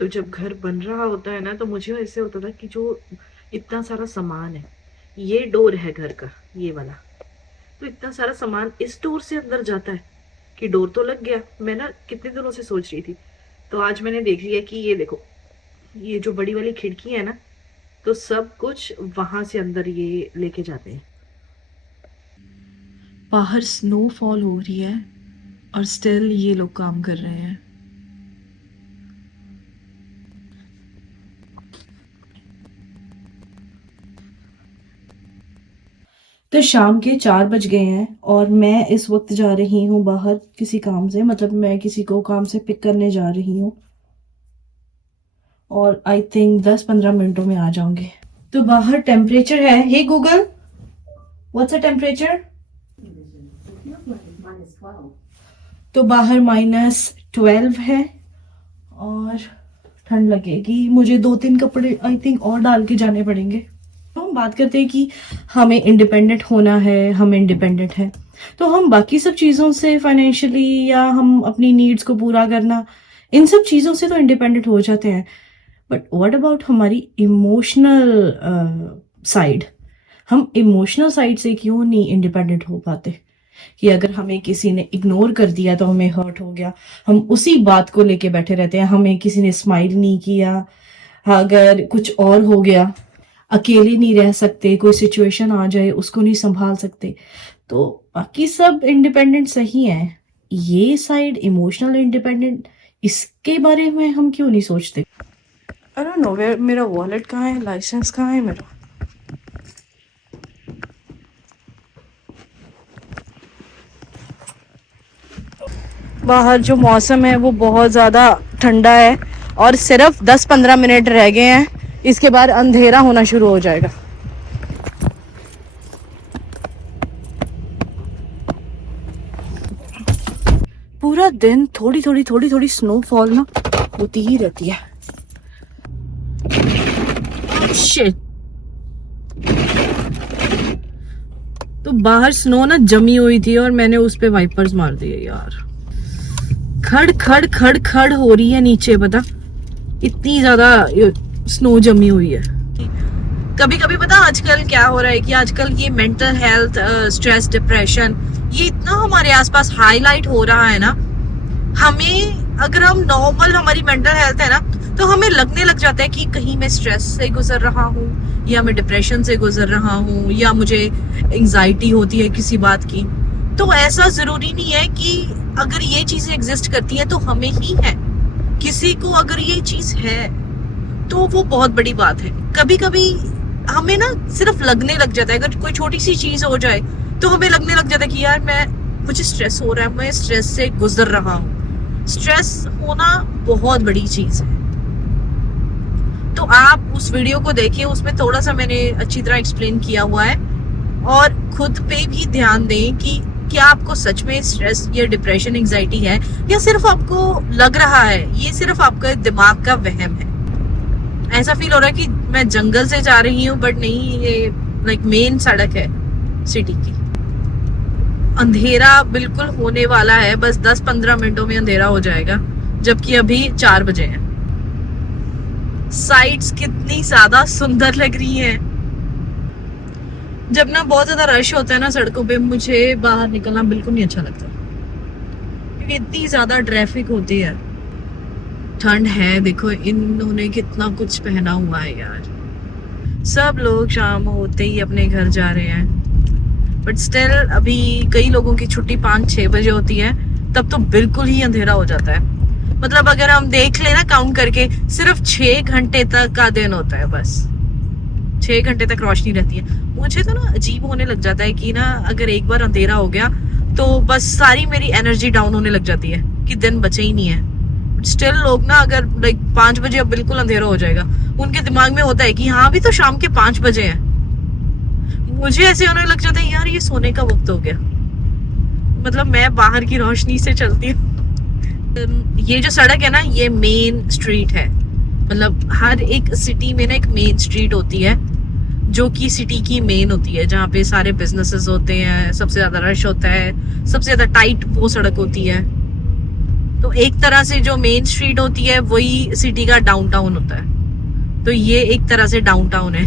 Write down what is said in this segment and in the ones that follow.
तो जब घर बन रहा होता है ना, तो मुझे ऐसे होता था कि जो इतना सारा सामान है, ये डोर है घर का, ये वाला, तो इतना सारा सामान इस डोर से अंदर जाता है कि डोर तो लग गया। मैं ना कितने दिनों से सोच रही थी, तो आज मैंने देख लिया कि ये देखो, ये जो बड़ी वाली खिड़की है ना, तो सब कुछ वहां से अंदर ये लेके जाते हैं। बाहर स्नोफॉल हो रही है और स्टिल ये लोग काम कर रहे हैं। तो शाम के 4 बज गए हैं और मैं इस वक्त जा रही हूँ बाहर किसी काम से, मतलब मैं किसी को काम से पिक करने जा रही हूँ और आई थिंक 10-15 मिनटों में आ जाऊंगी। तो बाहर टेम्परेचर है, हे गूगल व्हाट्स द टेम्परेचर। तो बाहर -12 है और ठंड लगेगी। मुझे 2-3 कपड़े आई थिंक और डाल के जाने पड़ेंगे। तो हम बात करते हैं कि हमें इंडिपेंडेंट होना है, हम इंडिपेंडेंट है, तो हम बाकी सब चीज़ों से फाइनेंशियली या हम अपनी नीड्स को पूरा करना, इन सब चीज़ों से तो इंडिपेंडेंट हो जाते हैं। बट व्हाट अबाउट हमारी इमोशनल साइड? हम इमोशनल साइड से क्यों नहीं इंडिपेंडेंट हो पाते? कि अगर हमें किसी ने इग्नोर कर दिया तो हमें हर्ट हो गया, हम उसी बात को लेके बैठे रहते हैं। हमें किसी ने स्माइल नहीं किया, अगर कुछ और हो गया, अकेले नहीं रह सकते, कोई सिचुएशन आ जाए उसको नहीं संभाल सकते। तो बाकी सब इंडिपेंडेंट सही है, ये साइड इमोशनल इंडिपेंडेंट, इसके बारे में हम क्यों नहीं सोचते? आई डोंट नो वेयर मेरा वॉलेट कहाँ है, लाइसेंस कहाँ है मेरा। बाहर जो मौसम है वो बहुत ज़्यादा ठंडा है और सिर्फ 10-15 मिनट रह गए हैं, इसके बाद अंधेरा होना शुरू हो जाएगा। पूरा दिन थोड़ी थोड़ी स्नोफॉल ना होती ही रहती है। शिट। तो बाहर स्नो ना जमी हुई थी और मैंने उस पे वाइपर्स मार दिए यार। खड़ खड़ खड़ खड़ हो रही है नीचे, पता इतनी ज्यादा स्नो जमी हुई है। कभी कभी पता आजकल क्या हो रहा है कि आजकल ये मेंटल हेल्थ, स्ट्रेस, डिप्रेशन, ये इतना हमारे आसपास हाईलाइट हो रहा है ना। हमें अगर हम नॉर्मल हमारी मेंटल हेल्थ है ना, तो हमें लगने लग जाता है कि कहीं मैं स्ट्रेस से गुजर रहा हूँ या मैं डिप्रेशन से गुजर रहा हूँ या मुझे एंजाइटी होती है किसी बात की। तो ऐसा जरूरी नहीं है कि अगर ये चीजें एग्जिस्ट करती है तो हमें ही है। किसी को अगर ये चीज है तो वो बहुत बड़ी बात है। कभी कभी हमें ना सिर्फ लगने लग जाता है, अगर कोई छोटी सी चीज हो जाए तो हमें लगने लग जाता है कि यार मुझे स्ट्रेस हो रहा है, मैं स्ट्रेस से गुजर रहा हूँ। स्ट्रेस होना बहुत बड़ी चीज है। तो आप उस वीडियो को देखिए, उसमें थोड़ा सा मैंने अच्छी तरह एक्सप्लेन किया हुआ है। और खुद पे भी ध्यान दें कि क्या आपको सच में स्ट्रेस या डिप्रेशन, एंजाइटी है या सिर्फ आपको लग रहा है, ये सिर्फ आपका दिमाग का वहम है। ऐसा फील हो रहा है कि मैं जंगल से जा रही हूँ, बट नहीं, ये लाइक मेन सड़क है सिटी की। अंधेरा बिल्कुल होने वाला है, बस 10-15 मिनटों में अंधेरा हो जाएगा, जबकि अभी 4 बजे हैं। साइट्स कितनी ज्यादा सुंदर लग रही हैं। जब ना बहुत ज्यादा रश होता है ना सड़कों पे, मुझे बाहर निकलना बिल्कुल नहीं अच्छा लगता, क्योंकि इतनी ज्यादा ट्रैफिक होती है। ठंड है, देखो इन्होंने कितना कुछ पहना हुआ है यार। सब लोग शाम होते ही अपने घर जा रहे हैं, बट स्टिल अभी कई लोगों की छुट्टी 5-6 बजे होती है, तब तो बिल्कुल ही अंधेरा हो जाता है। मतलब अगर हम देख लेना काउंट करके, सिर्फ 6 घंटे तक का दिन होता है, बस 6 घंटे तक रोशनी रहती है। मुझे तो ना अजीब होने लग जाता है कि ना अगर एक बार अंधेरा हो गया तो बस सारी मेरी एनर्जी डाउन होने लग जाती है कि दिन बचे ही नहीं है। स्टिल लोग ना अगर लाइक 5 बजे अब बिल्कुल अंधेरा हो जाएगा, उनके दिमाग में होता है कि हाँ अभी तो शाम के 5 बजे हैं। मुझे ऐसे होने लग जाता है यार ये सोने का वक्त हो गया। मतलब मैं बाहर की रोशनी से चलती हूँ। ये जो सड़क है ना, ये मेन स्ट्रीट है। मतलब हर एक सिटी में ना एक मेन स्ट्रीट होती है जो कि सिटी की मेन होती है, जहाँ पे सारे बिजनेसेस होते हैं, सबसे ज्यादा रश होता है, सबसे ज्यादा टाइट वो सड़क होती है। तो एक तरह से जो मेन स्ट्रीट होती है वही सिटी का डाउनटाउन होता है, तो ये एक तरह से डाउनटाउन है।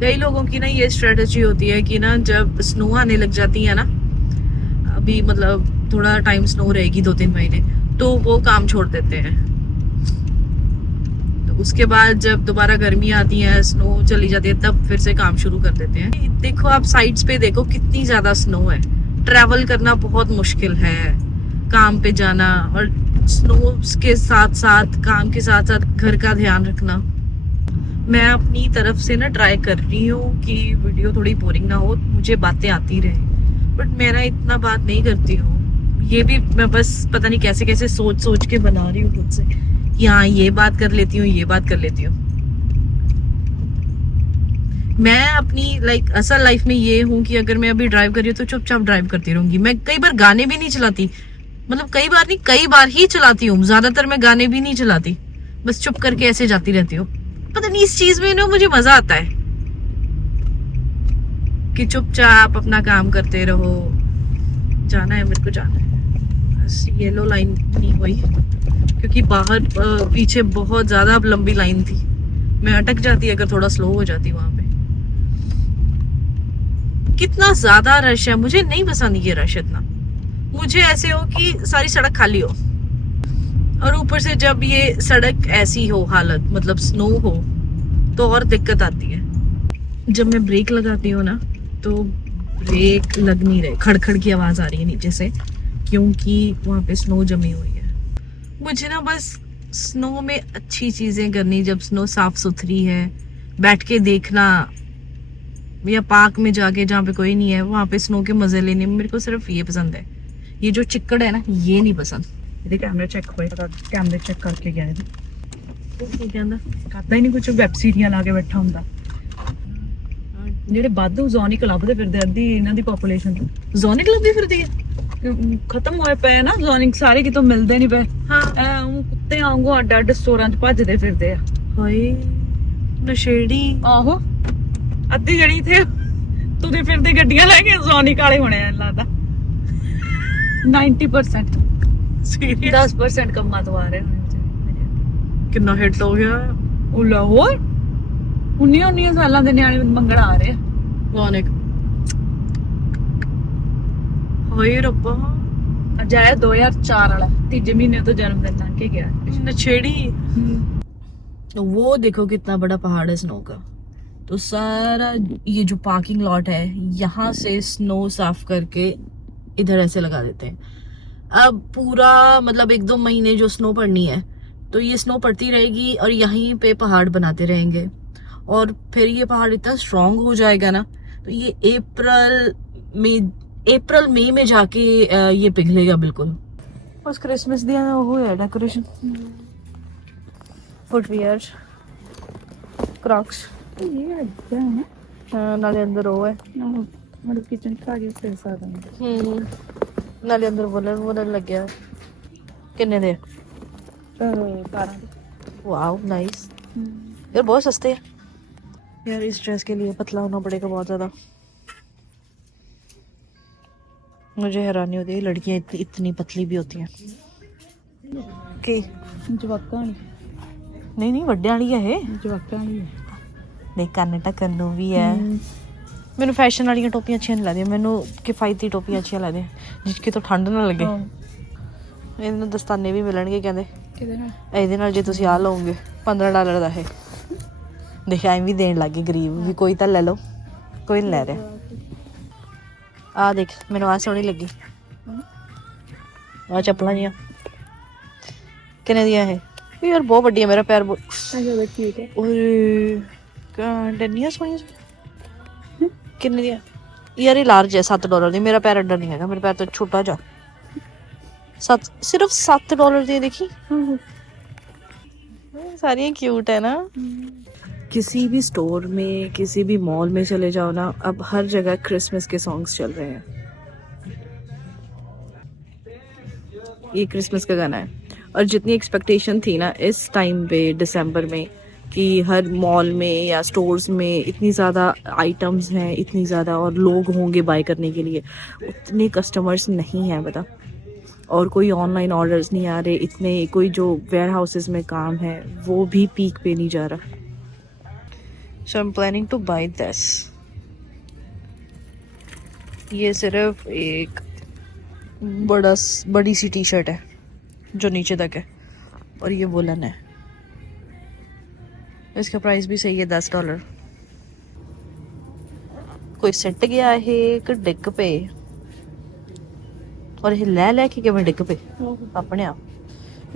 कई लोगों की ना ये स्ट्रेटजी होती है कि ना जब स्नो आने लग जाती है ना, अभी मतलब थोड़ा टाइम स्नो रहेगी 2-3 महीने, तो वो काम छोड़ देते हैं। तो उसके बाद जब दोबारा गर्मी आती है, स्नो चली जाती है, तब फिर से काम शुरू कर देते हैं। देखो आप साइड्स पे देखो कितनी ज्यादा स्नो है, ट्रैवल करना बहुत मुश्किल है, काम पे जाना, और स्नो के साथ साथ काम के साथ साथ घर का ध्यान रखना। मैं अपनी तरफ से ना ट्राई कर रही हूँ कि वीडियो थोड़ी बोरिंग ना हो, मुझे बातें आती रहे, बट मैं ना इतना बात नहीं करती हूँ। ये भी मैं बस पता नहीं कैसे कैसे सोच सोच के बना रही हूँ खुद से कि हाँ ये बात कर लेती हूँ, ये बात कर लेती हूँ। मैं अपनी असल लाइफ में ये हूँ कि अगर मैं अभी ड्राइव कर रही हूँ तो चुपचाप ड्राइव करती रहूंगी। मैं कई बार गाने भी नहीं चलाती, मतलब कई बार नहीं, कई बार ही चलाती हूँ। ज्यादातर मैं गाने भी नहीं चलाती, बस चुप करके ऐसे जाती रहती हूँ। पता नहीं इस चीज में ना मुझे मजा आता है कि चुपचाप अपना काम करते रहो। जाना है, मेरे को जाना है, बस येलो लाइन नहीं हुई क्योंकि बाहर पीछे बहुत ज्यादा लंबी लाइन थी, मैं अटक जाती अगर थोड़ा स्लो हो जाती वहां पे। कितना ज्यादा रश है, मुझे नहीं पसंद ये रश इतना। मुझे ऐसे हो कि सारी सड़क खाली हो, और ऊपर से जब ये सड़क ऐसी हो हालत, मतलब स्नो हो, तो और दिक्कत आती है। जब मैं ब्रेक लगाती हूँ ना तो ब्रेक लग नहीं रहे, खड़खड़ की आवाज आ रही है नीचे से, क्योंकि वहां पे स्नो जमी हुई है। मुझे ना बस स्नो में अच्छी चीजें करनी, जब स्नो साफ सुथरी है, बैठ के देखना, या पार्क में जाके जहाँ पे कोई नहीं है वहां पे स्नो के मजे लेने, मेरे को सिर्फ ये पसंद है। ये जो चिक्कड़ है ना, ये नहीं पसंद। ਇਹਦੇ ਕੈਮਰੇ ਚੈੱਕ ਹੋਏ ਤਾਂ ਕੈਮਰੇ ਚੈੱਕ ਕਰਕੇ ਗਿਆ ਇਹਦੇ ਕੀ ਕਹਿੰਦਾ? ਕਰਦਾ ਹੀ ਨਹੀਂ ਕੁਝ, ਵੈਬ ਸੀਰੀਆਂ ਲਾ ਕੇ ਬੈਠਾ ਹੁੰਦਾ। ਜਿਹੜੇ ਵਾਧੂ ਜ਼ੋਨਿਕ ਲੱਭਦੇ ਫਿਰਦੇ, ਅੱਧੀ ਇਹਨਾਂ ਦੀ ਪੋਪੂਲੇਸ਼ਨ ਜ਼ੋਨਿਕ ਲੱਭਦੀ ਫਿਰਦੀ ਹੈ, ਖਤਮ ਹੋਏ ਪਏ ਨਾ ਜ਼ੋਨਿਕ, ਸਾਰੇ ਕਿਤੋਂ ਮਿਲਦੇ ਨਹੀਂ ਪਏ। ਹਾਂ ਐ ਕੁੱਤੇ ਵਾਂਗੂ ਅੱਡ ਅੱਡ ਸਟੋਰਾਂ 'ਚ ਭੱਜਦੇ ਫਿਰਦੇ ਆ। ਹਾਏ ਨਸ਼ੇੜੀ। ਆਹੋ, ਅੱਧੀ ਜਿਹੜੀ ਇੱਥੇ ਤੁਰੇ ਫਿਰਦੇ ਗੱਡੀਆਂ ਲੈ ਕੇ ਜ਼ੋਨਿਕ ਵਾਲੇ ਹੋਣੇ ਆ ਲੱਗਦਾ। 90% ਸੀਰੀਅਸ 10% ਕੰਮਾਂ ਤੋਂ ਆ ਰਹੇ ਹੋਣੇ। ਕਿੰਨਾ ਹਿੱਟ ਹੋ ਗਿਆ ਉਹ ਲਾਹੌਰ 19 ਸਾਲਾਂ ਦੇ ਨਿਆਣੇ ਮੰਗਣ ਆ ਰਹੇ ਆ ਜ਼ੋਨਿਕ। ਹਾਏ ਰੱਬਾ, ਅੱਜ ਆਇਆ 2004 ਵਾਲਾ, ਤੀਜੇ ਮਹੀਨੇ ਤੋਂ ਜਨਮ दिन लग के गया। नछेड़ी। वो देखो कितना बड़ा पहाड़ है स्नो का। तो सारा ये जो पार्किंग लॉट है, यहाँ से स्नो साफ करके इधर ऐसे लगा देते हैं। अब पूरा मतलब 1-2 महीने जो स्नो पड़नी है, तो ये स्नो पड़ती रहेगी और यहीं पे पहाड़ बनाते रहेंगे, और फिर ये पहाड़ इतना स्ट्रांग हो जाएगा ना, तो ये अप्रैल मई में जाके ये पिघलेगा बिल्कुल। बस क्रिसमस दिया वो है डेकोरेशन, फुटवियर, क्रॉक्स, ਇਹ ਅੱਛਾ ਹੈ ਨਾ, नाले अंदर वो है, मतलब किचन का यूज कर सकते हैं। नाले अंदर वोलर लग गया। कितने दे? 12। वाओ नाइस यार, बहुत सस्ते हैं यार। इस ड्रेस के लिए पतला होना पड़ेगा बहुत ज्यादा। मुझे हैरानी होती है लड़कियां इतनी पतली भी होती हैं कि ਜਵਾਕਾਂ ਵਾਲੀ नहीं ਵੱਡਿਆਂ ਵਾਲੀ ਹੈ ਇਹ। ਜਵਾਕਾਂ ਵਾਲੀ ਹੈ। ਦੇਖ ਕੰਨ ਢੱਕਣ ਨੂੰ ਵੀ ਹੈ। ਮੈਨੂੰ ਫੈਸ਼ਨ ਵਾਲੀਆਂ ਟੋਪੀਆਂ ਅੱਛੀਆਂ ਨਹੀਂ ਲੱਗਦੀਆਂ, ਮੈਨੂੰ ਕਿਫਾਇਤੀ ਟੋਪੀਆਂ ਅੱਛੀਆਂ ਲੱਗਦੀਆਂ ਜਿਸ ਤੋਂ ਠੰਡ ਨਾ ਲੱਗੇ। ਇਹਨੂੰ ਦਸਤਾਨੇ ਵੀ ਮਿਲਣਗੇ ਕਹਿੰਦੇ। ਕਿਹਦੇ ਨਾਲ? ਇਹਦੇ ਨਾਲ ਜੇ ਤੁਸੀਂ ਆ ਲਓਗੇ $15 ਦਾ ਹੈ। ਦੇਖਿਆ ਐਂ ਵੀ ਦੇਣ ਲੱਗੇ ਗਰੀਬ ਵੀ, ਕੋਈ ਤਾਂ ਲੈ ਲਓ, ਕੋਈ ਨਹੀਂ ਲੈ ਰਿਹਾ। ਆ ਦੇਖ ਮੈਨੂੰ ਆ ਸੋਹਣੀ ਲੱਗੀ, ਆ ਚੱਪਲਾਂ ਜੀਆਂ ਕਿੰਨੇ ਦੀਆਂ ਇਹ? ਯਾਰ ਬਹੁਤ ਵੱਡੀ ਹੈ, ਮੇਰਾ ਪੈਰ ਠੀਕ ਹੈ। ਓਏ ਡੰਨੀਆਂ ਸੋਹਣੀਆਂ। ਕਿੰਨੇ ਦੀਆਂ ਯਾਰ? ਇਹ ਲਾਰਜ ਹੈ, $7 ਦੀ। ਮੇਰਾ ਪੈਰ ਅੱਡਾ ਨਹੀਂ ਹੈਗਾ, ਮੇਰਾ ਪੈਰ ਤਾਂ ਛੋਟਾ ਜਾ। सिर्फ $7 ਦੀ देखी। सारी क्यूट है ना। किसी भी स्टोर में, किसी भी मॉल में चले जाओ ना, अब हर जगह क्रिसमस के सॉन्ग्स चल रहे हैं। ये क्रिसमस का गाना है, और जितनी एक्सपेक्टेशन थी ना इस टाइम पे दिसंबर में कि हर मॉल में या स्टोर्स में इतनी ज़्यादा आइटम्स हैं, इतनी ज़्यादा और लोग होंगे बाय करने के लिए, उतने कस्टमर्स नहीं हैं। बता और कोई ऑनलाइन ऑर्डर्स नहीं आ रहे इतने, कोई जो वेयर हाउसेस में काम है वो भी पीक पे नहीं जा रहा. So I am planning to buy this. ये सिर्फ एक बड़ी सी टी शर्ट है जो नीचे तक है और ये वुलन है. इसका प्राइस भी सही है, $10. कोई सिट गया है एक डिग पे और ये ले के किवें डिग पे अपने आप.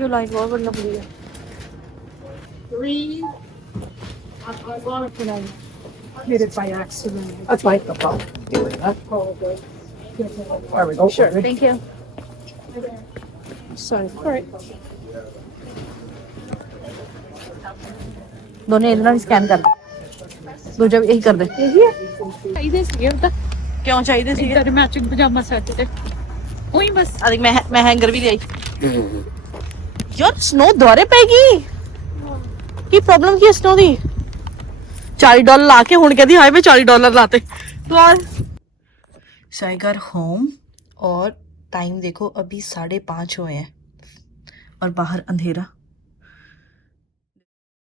ये लाइन बहुत बढ़िया लंबी है. Hit it by accident. That's my problem. Doing that. Probably. There we go. Sure. Thank you. Sorry. All right. दोनों इधर स्कैन कर दे, दूजा भी यही कर दे. ਚਾਹੀਦੇ ਸੀਗੇ ਉਹ ਤਾਂ क्यों चाहिए सी? ਇਦਾਂ ਮੈਚਿੰਗ ਪਜਾਮਾ ਸੈੱਟ ਤੇ ਉਹੀ ਬਸ अरे मैं हैंगर भी ले आई. यार स्नो दोबारे पेगी की प्रॉब्लम की स्नो दी. $40 ला के हुन कहती हाय मैं $40 लाते यार. सो आई गॉट होम और टाइम देखो अभी 5:30 हुए हैं और बाहर अंधेरा.